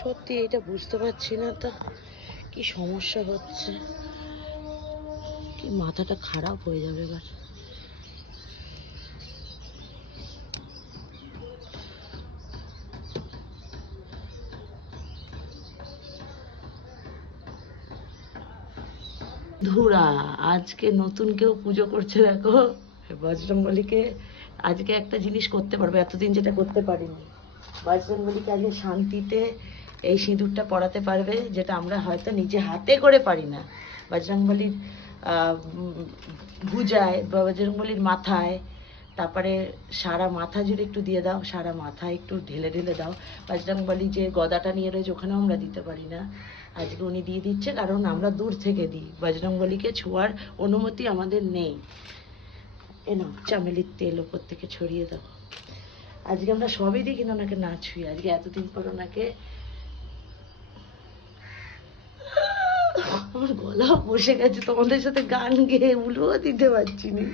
সত্যি এটা বুঝতে পারছি না তো কি সমস্যা হচ্ছে, কি মাথাটা খারাপ হয়ে যাবে এবার। ধুরা, আজকে নতুন কেউ পুজো করছে দেখো, বজরংবলীকে। আজকে একটা জিনিস করতে পারবে, এতদিন যেটা করতে পারিনি। বজরংবলীকে আজকে শান্তিতে এই সিঁদুরটা পরাতে পারবে, যেটা আমরা হয়তো নিজে হাতে করে পারি না। বজরংবলীর ভুজায়, বজরংবলীর মাথায়, তারপরে সারা মাথা জুড়ে একটু দিয়ে দাও, সারা মাথায় একটু ঢেলে ঢেলে দাও। বজরংবলী যে গদাটা নিয়ে রয়েছে ওখানেও আমরা দিতে পারি না, আজকে উনি দিয়ে দিচ্ছে, কারণ আমরা দূর থেকে দিই, বজরংবলীকে ছোঁয়ার অনুমতি আমাদের নেই। এনো চামেলির তেল ওপর থেকে ছড়িয়ে দাও। আজকে আমরা সবই দিই কিন্তু ওনাকে না ছুঁই, আজকে এতদিন পর ওনাকে। আমার গলা বসে গেছে, তোমাদের সাথে গান গেয়ে উলুও দিতে পারছি না।